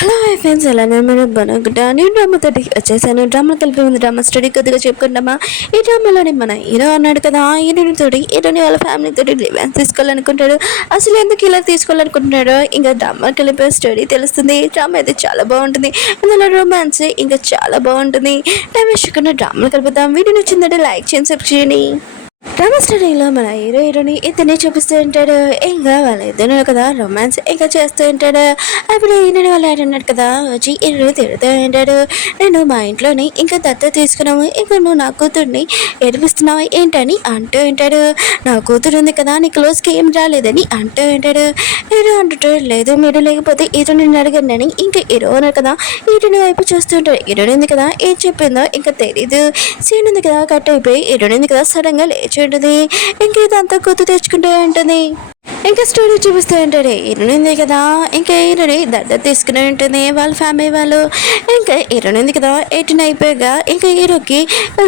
Hello hi friends, ఎలానే మీరు బాగుంటా? నేను డ్రామాతోటి వచ్చేసాను. డ్రామా కలిపి ఉంది, డ్రామా స్టడీ కొద్దిగా చెప్పుకుంటామా. ఈ డ్రామాలోని మన హీరో అన్నాడు కదా, హీరోని తోటి హీరోని వాళ్ళ ఫ్యామిలీ తోటి రివెంజ్ తీసుకోవాలనుకుంటాడు. అసలు ఎందుకు ఇలా తీసుకోవాలనుకుంటున్నాడో ఇంకా డ్రామా కలిపి స్టడీ తెలుస్తుంది. డ్రామా అయితే చాలా బాగుంటుంది. అందులో రొమాన్స్ ఇంకా చాలా బాగుంటుంది. టైం వేసుకున్న డ్రామాలు కలుపుతాం. వీడియో నచ్చిందంటే లైక్ చేయండి, సబ్స్క్రైబ్ చేయండి. డ్రామా స్టడీలో మన హీరోని ఇతనే చూపిస్తూ ఉంటాడు. ఇంకా వాళ్ళ ఇద్దరు కదా రొమాన్స్ ఇంకా చేస్తూ ఉంటాడు. అప్పుడు ఈయన వాళ్ళు అన్నాడు కదా, వచ్చి హీరోని తిడుతూ ఉంటాడు. నేను మా ఇంట్లోని ఇంకా దత్త తీసుకున్నాము, ఇంకా నువ్వు నా కూతుర్ని ఏడిపిస్తున్నావు ఏంటని అంటూ ఉంటాడు. నా కూతురు ఉంది కదా, నీ క్లోజ్కి ఏం రాలేదని అంటూ ఉంటాడు. హీరో అంటుంటాడు, లేదు మీరు లేకపోతే హీరో నిన్ను అడగండి. ఇంకా హీరో అన్నారు కదా, హీరోని వైపు చూస్తూ ఉంటాడు. హీరోని ఉంది కదా, ఏం చెప్పిందో ఇంకా తెలీదు. సీన్ ఉంది కదా, కట్ అయిపోయి హీరోని ఉంది కదా సడన్గా లేచి ఉంటుంది. ఇంక ఇదంతా గుర్తు తెచ్చుకుంటూ ఉంటుంది. ఇంకా స్టోరీ చూపిస్తూ ఉంటాడు. హీరోనింది కదా, ఇంకా హీరోని దగ్గర తీసుకుని ఉంటుంది వాళ్ళ ఫ్యామిలీ వాళ్ళు. ఇంకా హీరోనింది కదా 18 అయిపోయాక ఇంకా హీరోకి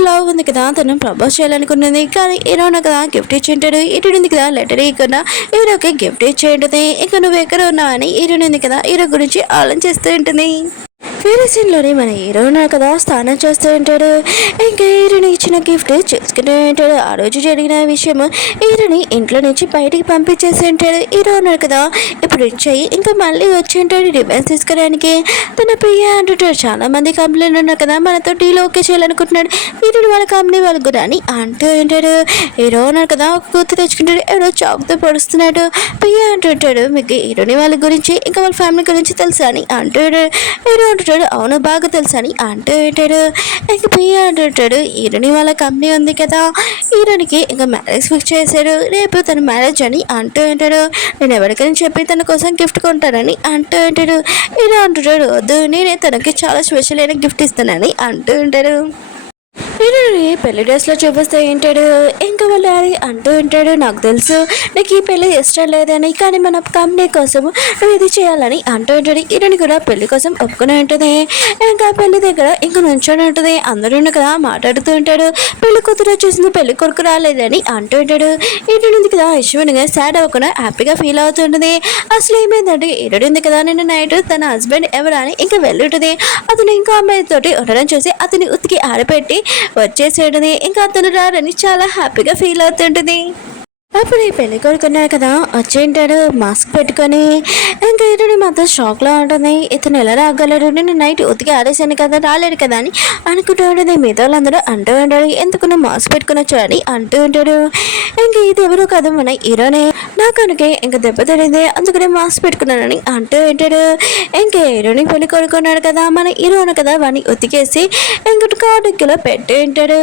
లవ్ ఉంది కదా, తను ప్రపోజ్ చేయాలనుకున్నది. కానీ హీరోని కదా గిఫ్ట్ ఇచ్చి ఉంటాడు. హీరోనింది కదా లెటర్ ఇవ్వకుండా హీరోకి గిఫ్ట్ ఇచ్చి ఉంటుంది. ఇంకా నువ్వు ఎక్కడ ఉన్నావు అని హీరోనింది కదా హీరో గురించి ఆలోచిస్తూ ఉంటుంది. వేరే సీన్లోనే మన హీరో కదా స్నానం చేస్తూ ఉంటాడు. ఇంకా హీరోని ఇచ్చిన గిఫ్ట్ చూసుకుంటూ ఉంటాడు. ఆ రోజు జరిగిన విషయం హీరోని ఇంట్లో నుంచి బయటికి పంపించేసి ఉంటాడు. హీరో ఉన్నాడు కదా, ఇప్పుడు ఇచ్చాయి ఇంకా మళ్ళీ వచ్చి ఉంటాడు రివెంజ్ తీసుకోవడానికి. తన ప్రియ అంటుంటాడు, చాలా మంది కంపెనీలు ఉన్నారు కదా మనతో డీల్ ఓకే చేయాలనుకుంటున్నాడు, హీరోని వాళ్ళ కంపెనీ వాళ్ళు కూడా అని అంటూ ఉంటాడు. హీరో ఉన్నాడు కదా ఒక గుర్తు తెచ్చుకుంటాడు. ఎవరో చాకుతో పొడుస్తున్నాడు. ప్రియ అంటుంటాడు, మీకు హీరోని వాళ్ళ గురించి ఇంకా వాళ్ళ ఫ్యామిలీ గురించి తెలుసా అని అంటాడు. హీరో అంటుంటాడు, అవును బాగా తెలుసు అని అంటూ ఉంటాడు. ఇంకా ప్రియ అంటుంటాడు, హీరోని వాళ్ళ కంపెనీ ఉంది కదా, హీరోనికి ఇంకా మ్యారేజ్ ఫిక్స్ చేశాడు, రేపు తన మ్యారేజ్ అని అంటూ ఉంటాడు. నేను ఎవరికైనా చెప్పి తన కోసం గిఫ్ట్ కొంటానని అంటూ ఉంటాడు. హీరో అంటుంటాడు, వద్దు నేనే తనకి చాలా స్పెషల్ అయిన గిఫ్ట్ ఇస్తానని అంటూ ఉంటాడు. హీరోని పెళ్లి డ్రెస్లో చూపిస్తూ ఉంటాడు. ఇంకా వాళ్ళు అది అంటూ ఉంటాడు, నాకు తెలుసు నాకు ఈ పెళ్లి ఇష్టం లేదని, కానీ మన కంపెనీ కోసం నువ్వు ఇది చేయాలని అంటూ ఉంటాడు. హీరోని కూడా పెళ్లి కోసం ఒప్పుకుని ఉంటుంది. ఇంకా పెళ్లి దగ్గర ఇంకా నుంచొని ఉంటుంది. అందరూ కదా మాట్లాడుతూ ఉంటాడు. పెళ్లి కూతురు వచ్చేసింది, పెళ్లి కొడుకు రాలేదని అంటూ ఉంటాడు. హీరోని కదా యశ్వనిగా సాడ్ అవ్వకుండా హ్యాపీగా ఫీల్ అవుతుంటుంది. అసలు ఏమైందంటే హీరోని ఉంది కదా నిన్న నైట్ తన హస్బెండ్ ఎవరా అని ఇంకా వెళ్ళుంటుంది. అతను ఇంకా అమ్మాయితోటి ఉండడం చూసి అతని ఉతికి ఆరపెట్టి వచ్చేసేయడని ఇంకా అతను రారని చాలా హ్యాపీగా ఫీల్ అవుతుంటుంది. అప్పుడు ఈ పెళ్లి కొడుకున్నాడు కదా వచ్చేంటాడు మాస్క్ పెట్టుకొని. ఇంకా హీరోని మాత్రం షాక్లో ఉంటుంది. ఇతను ఎలా రాగలడు, నేను నైట్ ఉతికి ఆడేసాను కదా రాలేడు కదా అని అనుకుంటూ ఉంటుంది. మిగతా వాళ్ళందరూ అంటూ ఉంటాడు, ఎందుకు నువ్వు మాస్క్ పెట్టుకుని వచ్చాడని అంటూ ఉంటాడు. ఇంకా ఇది ఎవరు కాదు మన హీరోనే, నా కనుకే ఇంకా దెబ్బ తడింది అందుకనే మాస్క్ పెట్టుకున్నానని అంటూ ఉంటాడు. ఇంకా హీరోని పెళ్లి కొడుకున్నాడు కదా మన హీరోను కదా వాడిని ఉతికేసి ఇంకటి కాటుకిలో పెట్టి ఉంటాడు.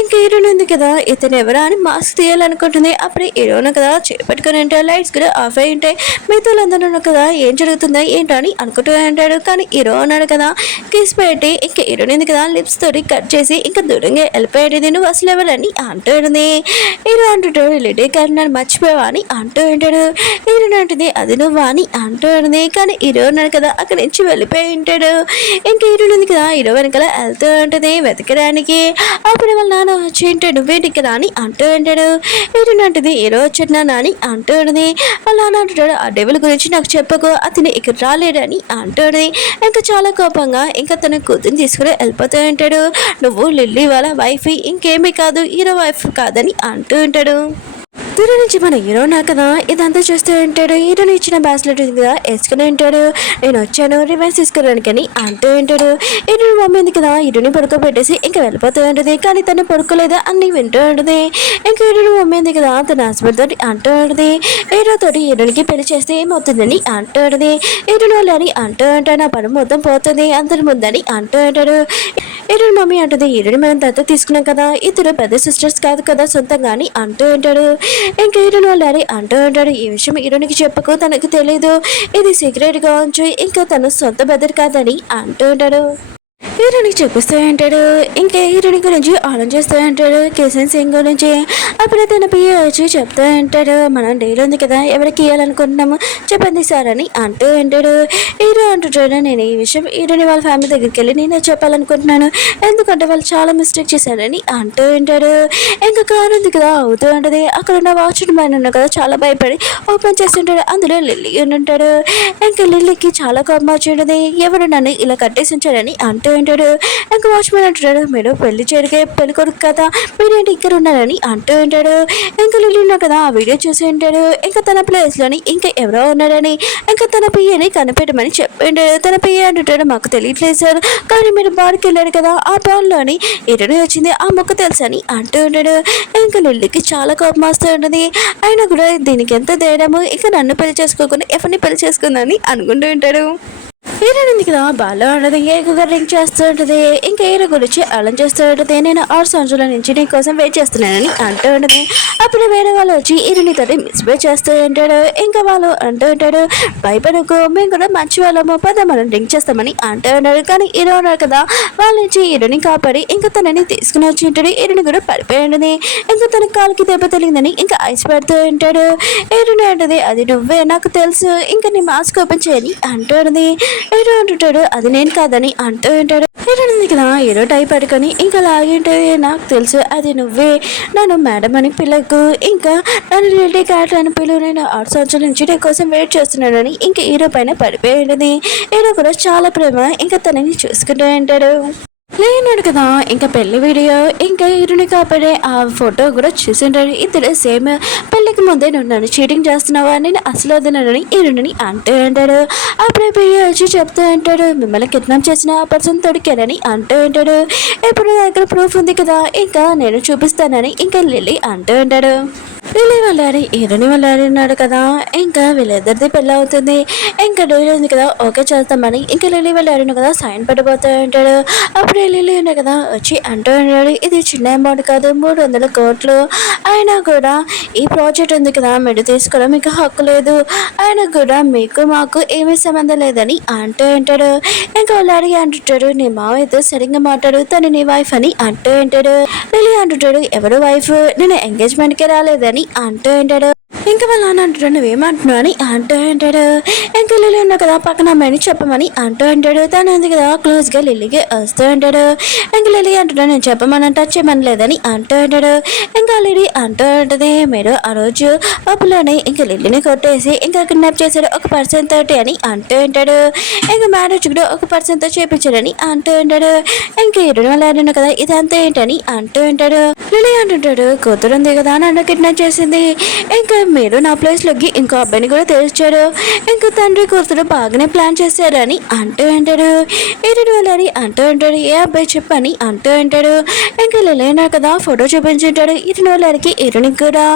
ఇంకా హీరోని ఉంది కదా ఇతను ఎవరా అని మాస్క్ తీయాలనుకుంటుంది. అప్పుడు హీరోను కదా చేపట్టుకుని ఉంటాడు. లైట్స్ కూడా ఆఫ్ అయి ఉంటాయి. మిగతా వాళ్ళందరూ కదా ఏం జరుగుతుందా ఏంటో అని అనుకుంటూ ఉంటాడు. కానీ హీరో అన్నాడు కదా కిస్ పెట్టి ఇంకా హీరోని కదా లిప్స్ తోటి కట్ చేసి ఇంకా దూరంగా వెళ్ళిపోయాడు. నువ్వు అసలు ఎవరని అంటూ ఉంటుంది. హీరో అంటుంటాడు, లిటీ గారు మర్చిపోయావా అని అంటూ ఉంటాడు. హీరోని అంటుంది, అది నువ్వా అని అంటూ ఉంటుంది. కానీ హీరో అన్నాడు కదా అక్కడి నుంచి వెళ్ళిపోయి ఉంటాడు. ఇంకా హీరోని ఉంది కదా హీరో వెనకాల వెళ్తూ ఉంటుంది వెతకడానికి. అప్పుడు వాళ్ళ నాన్న వచ్చి ఉంటాడు, నువ్వేంటి కదా అని అంటూ ఉంటాడు. హీరోని అంటుంది, హీరో వచ్చిన నాని అంటూ ఉన్నది. అలా అంటాడు, ఆ డెవిల్ గురించి నాకు చెప్పకు, అతను ఇక్కడ రాలేడని అంటాడు. ఇంకా చాలా కోపంగా ఇంకా తన కూతురు తీసుకుని వెళ్ళిపోతూ ఉంటాడు. నువ్వు లిల్లీ వాళ్ళ వైఫ్, ఇంకేమీ కాదు హీరో వైఫ్ కాదని అంటూ ఉంటాడు. దూరం నుంచి మన హీరో నా కదా ఇదంతా చూస్తూ ఉంటాడు. హీరోని ఇచ్చిన బ్యాస్లెట్ కదా వేసుకుని ఉంటాడు. నేను వచ్చాను రివెంజ్ తీసుకోవడానికి అని అంటూ ఉంటాడు. హీరోని మమ్మీ ఉంది కదా హీరోని పడుకోబెట్టేసి ఇంకా వెళ్ళిపోతూ ఉంటుంది. కానీ తను పడుకోలేదా అన్ని వింటూ ఉంటుంది. ఇంకా హీరోని మమ్మీ ఉంది కదా తన హస్బెండ్ తోటి అంటూ ఉంటుంది, హీరో తోటి హీరోనికి పెళ్లి చేస్తే ఏమవుతుందని అంటూ ఉంటుంది. హీరోని వాళ్ళని అంటూ ఉంటాడు, నా పని మొత్తం పోతుంది అందరి ముందని అంటూ ఉంటాడు. హీరోని మమ్మీ అంటుంది, హీరోని మనం దత్త తీసుకున్నాం కదా, ఇద్దరు పెద్ద సిస్టర్స్ కాదు కదా సొంతంగా అని అంటూ ఉంటాడు. ఇంకా హీరోని వాళ్ళ డాడీ అంటూ ఉంటాడు, ఈ విషయం హీరోనికి చెప్పకు, తనకు తెలీదు, ఇది సీక్రెట్గా ఉంచు, ఇంకా తన సొంత బెదర్ కాదని అంటూ ఉంటాడు. హీరోని చూపిస్తూ ఉంటాడు. ఇంకా హీరోని గురించి ఆలోచిస్తూ ఉంటాడు, కిషన్ సింగ్ గురించి. అప్పుడే తన పిఏ వచ్చి చెప్తూ ఉంటాడు, మనం డీల్ ఉంది కదా, ఎవరికి ఇవ్వాలనుకుంటున్నాము చెప్పండి సార్ అని అంటూ ఉంటాడు. హీరో అంటుంటాడు, నేను ఈ విషయం హీరోని వాళ్ళ ఫ్యామిలీ దగ్గరికి వెళ్ళి నేనే చెప్పాలనుకుంటున్నాను, ఎందుకంటే వాళ్ళు చాలా మిస్టేక్ చేశారని అంటూ ఉంటాడు. ఇంకా కారు ఉంది కదా అవుతూ ఉంటుంది. అక్కడ ఉన్న వాచ్మెన్ మ్యాన్ ఉన్నాడు కదా, చాలా భయపడి ఓపెన్ చేస్తుంటాడు. అందులో లిల్లీ ఉంటాడు. ఇంకా లిల్లీకి చాలా కోపం వచ్చి ఉంటుంది, ఎవరు నన్ను ఇలా కట్టేసి ఉంచారని అంటూ ఉంటాడు. ఇంకా వాచ్మెన్ అంటాడు, మీరు పెళ్లి జరిగే పెళ్లి కొడుకు కదా, మీరేంటి ఇక్కడ ఉన్నారని అంటూ ఉంటాడు. ఇంకా లిల్లీ ఉన్నా కదా ఆ వీడియో చూసి ఉంటాడు. ఇంకా తన ప్లేస్లోని ఇంకా ఎవరో ఉన్నారని ఇంకా తన పియ్యని కనిపెట్టమని చెప్పిండు. తన పియ్య అంటుంటాడు, మాకు తెలియట్లేదు సార్, కానీ మీరు బార్కి వెళ్ళారు కదా, ఆ బాల్లోని ఎరుని వచ్చింది, ఆ మొక్క తెలుసని అంటూ ఉంటాడు. ఇంకా లిల్లీకి చాలా కోపం వస్తూ ఉంటుంది. అయినా కూడా దీనికి ఎంత ధైర్యము, ఇక నన్ను పెళ్లి చేసుకోకుండా ఎవరిని పెళ్లి చేసుకుందని అనుకుంటూ ఉంటాడు. హీరోయిన్ ఉంది కదా బాగా ఉండదు, ఏకగా రింగ్ చేస్తూ ఉంటుంది. ఇంకా హీరో గురించి అలం చేస్తూ ఉంటుంది, నేను 6 సంవత్సరాల నుంచి నీ కోసం వెయిట్ చేస్తున్నానని అంటూ ఉంటుంది. అప్పుడు వేరే వాళ్ళు వచ్చి హీరోయిన్తో మిస్బిహేవ్ చేస్తూ ఉంటాడు. ఇంకా వాళ్ళు అంటూ ఉంటాడు, భయపడకు, మేము కూడా మంచి వాళ్ళము, పద మనం రింగ్ చేస్తామని అంటూ ఉంటాడు. కానీ హీరో ఉన్నారు కదా, వాళ్ళ నుంచి హీరోని కాపాడి ఇంకా తనని తీసుకుని వచ్చి ఉంటాడు. హీరోని కూడా పడిపోయి ఉంటుంది. ఇంకా తన కాలుకి దెబ్బ తెలియదని ఇంకా ఐస్ పెడుతూ ఉంటాడు. హీరోని అంటుంది, అది నువ్వే, నాకు తెలుసు, ఇంకా నీ మాస్క్ ఓపెన్ చేయని అంటూ ఉంటుంది. హీరో అంటుంటాడు, అది నేను కాదని అంటూ ఉంటాడు. హీరో ఉంది కదా హీరో టైప్ పడుకొని ఇంకా లాగింటే, నాకు తెలుసు అది నువ్వే, నన్ను మేడం అని పిల్లకు, ఇంకా నన్ను రిలేటివ్ క్యారెక్టర్ అని పిలువు, నేను 6 సంవత్సరాల నుంచి నీ కోసం వెయిట్ చేస్తున్నానని ఇంకా హీరో పైన పడిపోయి ఉంటుంది. హీరో కూడా చాలా ప్రేమ ఇంకా తనని చూసుకుంటూ ఉంటాడు. లేనాడు కదా ఇంకా పెళ్లి వీడియో ఇంకా హీరోని కాపాడే ఆ ఫోటో కూడా చూసింటాడు. ఇద్దరు సేమ్ పెళ్లికి ముందే నువ్వు నన్ను చీటింగ్ చేస్తున్నావా, నేను అసలు వదినని హీరోని అంటూ ఉంటాడు. అప్పుడే పోయి వచ్చి చెప్తూ ఉంటాడు, మిమ్మల్ని కిడ్నాప్ చేసిన ఆ పర్సన్ తొడికారని అంటూ ఉంటాడు. ఇప్పుడు నా దగ్గర ప్రూఫ్ ఉంది కదా, ఇంకా నేను చూపిస్తానని ఇంకా లిల్లీ అంటూ ఉంటాడు. లిల్లీ వాళ్ళ డాడీ హీరోని వాళ్ళ డాడీ ఉన్నాడు కదా, ఇంకా వీళ్ళిద్దరిది పెళ్ళి అవుతుంది. ఇంకా డీల్ ఉంది కదా ఓకే చేస్తామని ఇంకా లిల్లీ వాళ్ళ డాడీ కదా సైన్ పడిపోతూ ఉంటాడు. అప్పుడు లిల్లీ ఉన్నాయి కదా వచ్చి అంటూ ఉంటాడు, ఇది చిన్న అమౌంట్ కాదు, 300 కోట్లు, అయినా కూడా ఈ ప్రాజెక్ట్ ఉంది కదా మీరు తీసుకోవడం మీకు హక్కు లేదు, అయినా కూడా మీకు మాకు ఏమీ సంబంధం లేదని అంటూ ఉంటాడు. ఇంకా వాళ్ళ డాడీ అంటుంటాడు, నీ మావయ్యతో సరిగ్గా మాట్లాడు, తను నీ వైఫ్ అని అంటూ ఉంటాడు. లిల్లీ అంటుంటాడు, ఎవరు వైఫ్, నేను ఎంగేజ్మెంట్కి రాలేదని అంటూ ఉంటాడు. ఇంకా వాళ్ళ నాన్న అంటాడు, నువ్వేమంటున్నావు అని అంటూ ఉంటాడు. ఇంకా లిల్లీ ఉన్నా కదా పక్కన అమ్మాయిని చెప్పమని అంటూ ఉంటాడు. తను ఉంది కదా క్లోజ్గా లిల్లీకి వస్తూ ఉంటాడు. ఇంకా లిల్లీ అంటున్నాడు, నేను చెప్పమని టచ్ చేయమని లేదని అంటూ ఉంటాడు. ఇంకా లిల్లీ అంటూ ఉంటుంది, మీరు ఆ రోజు పప్పులోనే ఇంకా లిల్లీని కొట్టేసి ఇంకా కిడ్నాప్ చేశాడు ఒక పర్సన్ తోటి అని అంటూ ఉంటాడు. ఇంకా మ్యారేజ్ కూడా ఒక పర్సన్తో చేపించాడని అంటూ ఉంటాడు. ఇంకా ఇరుడు వాళ్ళు ఆడిన కదా ఇదంతా ఏంటని అంటూ ఉంటాడు. లిల్లీ అంటుంటాడు, కూతురు ఉంది కదా నన్ను కిడ్నాప్ చేసింది, ఇంకా మీరు నా ప్లేస్లోకి ఇంకో అబ్బాయిని కూడా తెచ్చాడు, ఇంకా తండ్రి కూతురు బాగానే ప్లాన్ చేశారని అంటూ ఉంటాడు. ఇరుడు వాళ్ళని అంటూ ఉంటాడు, ఏ అబ్బాయి చెప్పని అంటూ ఉంటాడు. ఇంకా లిల్లీ కదా ఫోటో చూపించుంటాడు ఇరుడు వాళ్ళకి ఇరుని కూడా.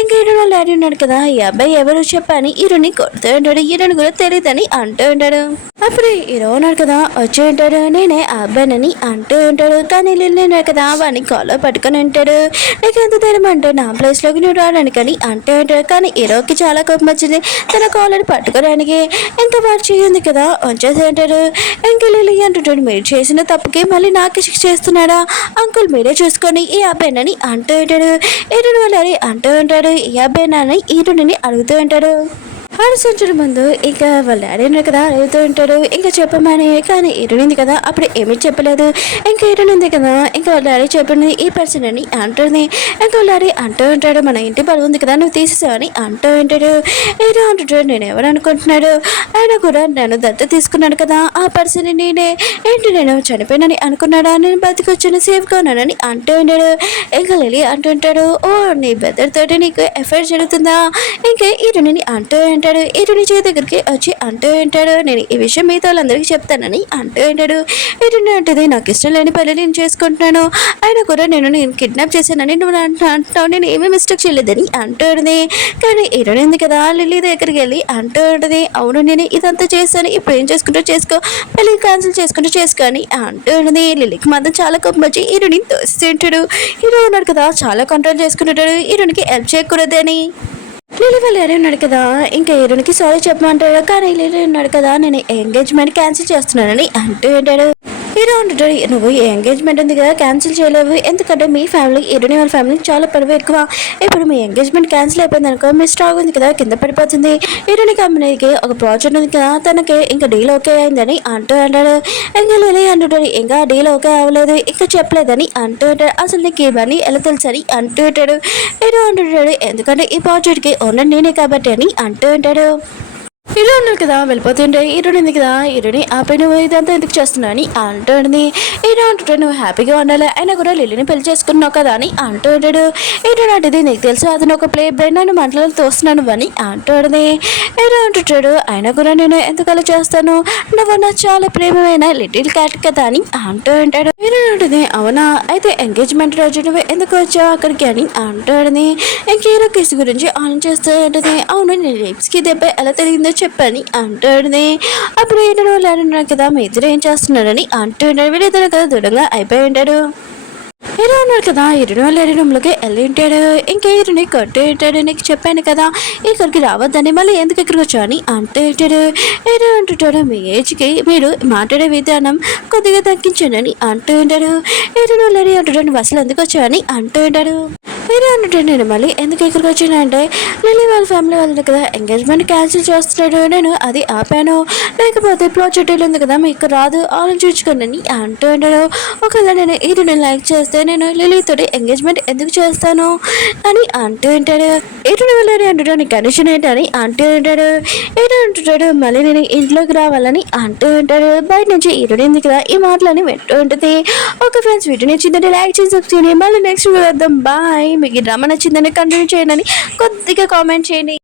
ఇంకా ఇరుడు వాళ్ళ డాడీ ఉన్నాడు కదా, ఈ అబ్బాయి ఎవరు చెప్పని ఇరుని కొడుతూ ఉంటాడు. ఇరుని కూడా తెలియదని అంటూ ఉంటాడు. అప్పుడు హీరో ఉన్నాడు కదా వచ్చి ఉంటాడు, నేనే ఆ అబ్బాయినని అంటూ ఉంటాడు. కానీ లిల్లీ ఉన్నాడు కదా వాడిని కాలో పట్టుకొని ఉంటాడు. నీకు ఎంత ధైర్యం అంటే నా ప్లేస్లోకి నువ్వు రావడానికి అని అంటూ ఉంటాడు. కానీ హీరోకి చాలా కోపం వచ్చింది తన కాలర్ పట్టుకోవడానికి. ఇంకా వాడు చేయింది కదా వచ్చేసి ఉంటాడు. ఇంకా లిల్లీ అంటుంటాడు, మీరు చేసిన తప్పుకి మళ్ళీ నాకు శిక్ష చేస్తున్నాడా అంకుల్, మీరే చూసుకొని ఈ అబ్బాయినని అంటూ ఉంటాడు. హీరోని వాళ్ళని అంటూ ఉంటాడు, ఈ అబ్బాయినని హీరోని అడుగుతూ ఉంటాడు. 6 సంవత్సరాల ముందు ఇంకా వాళ్ళ డాడీ కదా అడుగుతూ ఉంటాడు ఇంకా చెప్పమని. కానీ ఇరునింది కదా అప్పుడు ఏమీ చెప్పలేదు. ఇంకా ఇరునింది కదా ఇంకా వాళ్ళ డాడీ చెప్పింది ఈ పర్సన్ అని అంటుంది. ఇంకా వాళ్ళ డాడీ అంటూ ఉంటాడు, మన ఇంటి పరువు ఉంది కదా నువ్వు తీసేసావని అంటూ ఉంటాడు. హీరో అంటుంటాడు, నేను ఎవరు అనుకుంటున్నాడు, ఆయన కూడా నన్ను దత్త తీసుకున్నాడు కదా ఆ పర్సన్ నేనే, ఏంటి నేను చనిపోయినని అనుకున్నాడా, నేను బతికొచ్చాను సేఫ్గా ఉన్నానని అంటూ ఉంటాడు. ఇంకా లిల్లీ అంటుంటాడు, ఓ నీ బ్రదర్ తోటి నీకు ఎఫైర్ జరుగుతుందా, ఇంకా ఇరుని అంటూ ఉంటాడు. ఇరుని చేతి దగ్గరికి వచ్చి అంటూ ఉంటాడు, నేను ఈ విషయం మిగతా వాళ్ళందరికీ చెప్తానని అంటూ ఉంటాడు. ఇరుని అంటది, నాకు ఇష్టం లేని పని నేను చేసుకుంటున్నాను, అయినా కూడా నేను కిడ్నాప్ చేశానని నువ్వు అంటున్నావు, నేను ఏమీ మిస్టేక్ చేయలేదని అంటూ ఉంటుంది. కానీ ఇరుని ఉంది కదా లిల్లీ దగ్గరికి వెళ్ళి అంటూ ఉంటుంది, అవును నేను ఇదంతా చేస్తాను, ఇప్పుడు ఏం చేసుకుంటూ చేసుకో, పెళ్ళి క్యాన్సిల్ చేసుకుంటూ చేసుకొని అంటూ ఉంటుంది. లిల్లీకి మాత్రం చాలా కోపం వచ్చి ఇరుని తోస్తుంటాడు. హీరో ఉన్నాడు కదా చాలా కంట్రోల్ చేసుకుంటుంటాడు ఇరునికి హెల్ప్ చేయకూడదని. లిల్లీ వాళ్ళు డాడీ ఉన్నాడు కదా ఇంకా హీరోనికి సారీ చెప్పమంటాడు. కానీ లిల్లీ ఉన్నాడు కదా నేను ఎంగేజ్మెంట్ క్యాన్సిల్ చేస్తున్నానని అంటూ ఉంటాడు. హీరో అంటాడు, నువ్వు ఈ ఎంగేజ్మెంట్ ఉంది కదా క్యాన్సిల్ చేయలేవు, ఎందుకంటే మీ ఫ్యామిలీ హీరోని వాళ్ళ ఫ్యామిలీకి చాలా పరువు ఎక్కువ. ఇప్పుడు మీ ఎంగేజ్మెంట్ క్యాన్సిల్ అయిపోయింది అనుకో, మీ స్టాక్ ఉంది కదా కింద పడిపోతుంది. హీరోని కంపెనీకి ఒక ప్రాజెక్ట్ ఉంది కదా, తనకి ఇంకా డీల్ ఓకే అయిందని అంటూ అంటాడు. ఇంకా లిలీ అంటుంటాడు, ఇంకా డీల్ ఓకే అవ్వలేదు, ఇంకా చెప్పలేదని అంటూ ఉంటాడు. అసలు నీకు ఇవన్నీ ఎలా తెలుసని అంటూ ఉంటాడు. హీరో అంటుంటాడు, ఎందుకంటే ఈ ప్రాజెక్ట్కి ఓనర్ నేనే కాబట్టి అని అంటూ ఉంటాడు. హీరో ఉన్నారు కదా వెళ్ళిపోతుంటే హీరోని ఉంది కదా, హీరోని ఆపై నువ్వు ఇదంతా ఎందుకు చేస్తున్నావు అని అంటూ ఉంటుంది. హీరో అంటుంటే నువ్వు హ్యాపీగా ఉండాలి, అయినా కూడా లిల్లీని పెళ్లి చేసుకున్నావు కదా అని అంటూ ఉంటాడు. హీరో అంటుంది, నీకు తెలుసు అతను ఒక ప్లే బ్రెయిన్ నన్ను మంటలు తోస్తున్నాను అని అంటూ ఉంటుంది. హీరో అంటుంటాడు, అయినా కూడా నేను ఎందుకు అలా చేస్తాను, నువ్వు నా చాలా ప్రేమమైన లిటిల్ క్యాట్ కదా అని అంటూ ఉంటాడు. హీరో ఉంటుంది, అవునా అయితే ఎంగేజ్మెంట్ రోజు నువ్వు ఎందుకు వచ్చావు అక్కడికి అని అంటూ ఉంటుంది. ఇంక హీరో కేసు గురించి ఆలోచిస్తూ ఉంటుంది. అవును నేను లిప్స్కి దెబ్బ ఎలా తెలిగిందో చెప్పని అంటాడుని. అప్పుడు ఏంటో వాళ్ళు అంటున్నారు కదా, మీ ఇద్దరు ఏం చేస్తున్నారని అంటూ ఉంటాడు. వీళ్ళిద్దరు కదా దృఢంగా అయిపోయి ఉంటాడు. హీరో ఉన్నారు కదా, హీరోని వాళ్ళ రూమ్లోకి వెళ్ళి ఉంటాడు. ఇంకా హీరోని కొట్టు ఉంటాడు. నీకు చెప్పాను కదా ఇక్కడికి రావద్దని, మళ్ళీ ఎందుకు ఇక్కడికి వచ్చా అని అంటూ ఉంటాడు. హీరో అంటుంటాడు, మీ ఏజ్కి మీరు మాట్లాడే విధానం కొద్దిగా తగ్గించండి అని అంటూ ఉంటాడు. హీరోని వాళ్ళని అంటుంటాడు, నువ్వు అసలు ఎందుకు వచ్చా అని అంటూ ఉంటాడు. హీరో అంటుంటాడు, నేను మళ్ళీ ఎందుకు ఇక్కడికి వచ్చానంటే లిల్లీ వాళ్ళ ఫ్యామిలీ వాళ్ళు కదా ఎంగేజ్మెంట్ క్యాన్సిల్ చేస్తున్నాడు, నేను అది ఆపాను, లేకపోతే ప్రాజెక్ట్ ఉంది కదా మీకు రాదు, ఆలోచించుకోండి అని అంటూ ఉంటాడు. ఒకవేళ నేను హీరోని లైక్ చేస్తే నేను లిలీతో ఎంగేజ్మెంట్ ఎందుకు చేస్తాను అని అంటూ ఉంటాడు. హీరోని వెళ్ళని అంటుంటాడు, నీ కండిషన్ ఏంటని అంటూ ఉంటాడు. హీరో అంటుంటాడు, మళ్ళీ నేను ఇంట్లోకి రావాలని అంటూ ఉంటాడు. బయట నుంచి హీరోని ఎందుకు కదా ఈ మాటలని వింటూ ఉంటుంది. ఓకే ఫ్రెండ్స్, వీడియో నచ్చిందంటే లైక్ చేసి సబ్స్క్రైబ్ చేయండి. మళ్ళీ నెక్స్ట్ వేద్దాం. బాయ్. మీకు ఈ డ్రామా నచ్చిందని కంటిన్యూ చేయండి, కొద్దిగా కామెంట్ చేయండి.